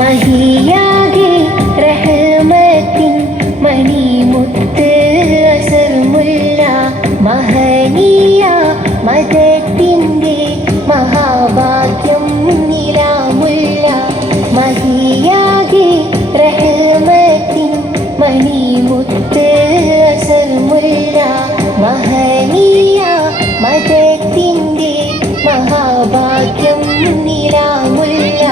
മഹിയാകെ റഹ്മത്തിൻ മണിമുത്ത് അസർമുല്ല മഹനീയ മദത്തിൻ്റെ മഹാഭാഗ്യം നിലാമുല്ല മഹിയാകെ റഹ്മത്തിൻ മണിമുത്ത് അസർമുല്ല മഹനീയ മദത്തിൻ്റെ മഹാഭാഗ്യം നിലാമുല്ല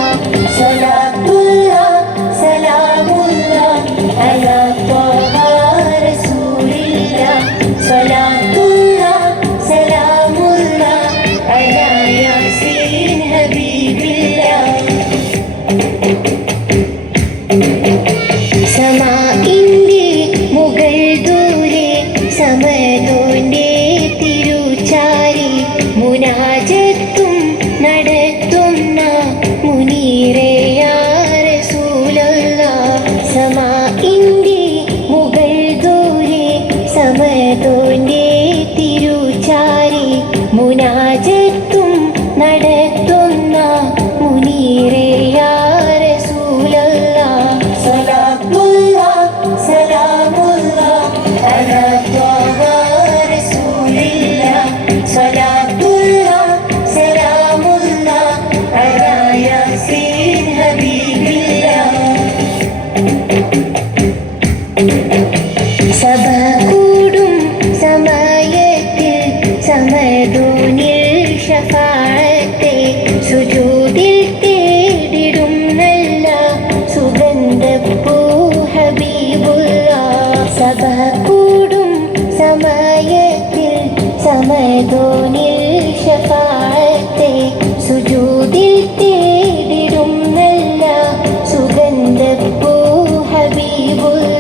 സമാഇന്റെ മുകൾ ദൂരെ സമതോന്റെ തിരുച്ചാരി മുനാജത്തും നടത്തുന്ന മുനീറേ യാ റസൂലല്ലാഹ് സമാഇന്റെ മുകൾ ദൂരെ സമതോന്റെ തിരുച്ചാരി മുനാജത്തും നടത്തുന്ന മുനീറേ യാ സഭ കൂടും സമയത്തിൽ സമദൂനിൽ ശഫാഅത്തെ സുജൂദിൽ തേടിടും നല്ല സുഗന്ധപ്പൂ ഹബീബുല്ലാഹ് സഭ കൂടും സമയത്തിൽ സമദൂനിൽ ശഫാഅത്തെ സുജൂദിൽ തേടിടും നല്ല സുഗന്ധപ്പൂ ഹബീബുല്ലാഹ്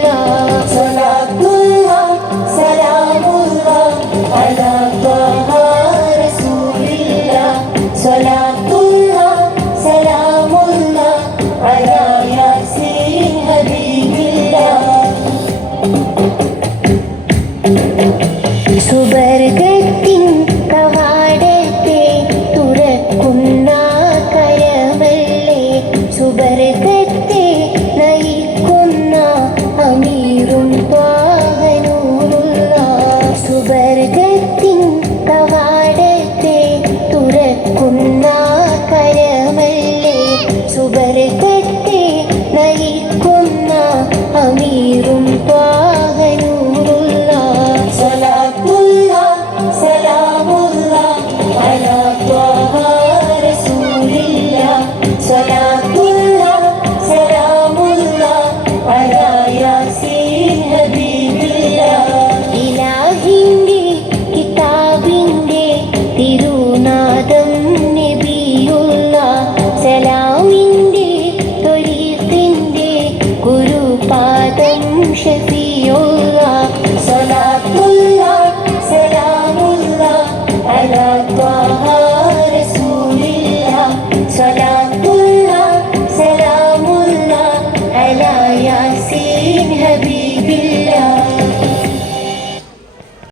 സുബർഗത്തിൻ കവാടത്തെ തുറക്കുന്ന കരമല്ലേ സുബർഗത്തെ നയിക്കുന്ന അമീറും ത്വാഹനൂറുല്ലാഹ് സുബർഗത്തിൻ കവാടത്തെ തുറക്കുന്ന കരമല്ലേ സുബർഗത്തെ നയിക്കുന്ന അമീറും തിരുനാദം നബിയുള്ള സലാമിൻ്റെ ത്വരീഖിൻ്റെ ഗുരുപാദം ഷഫീ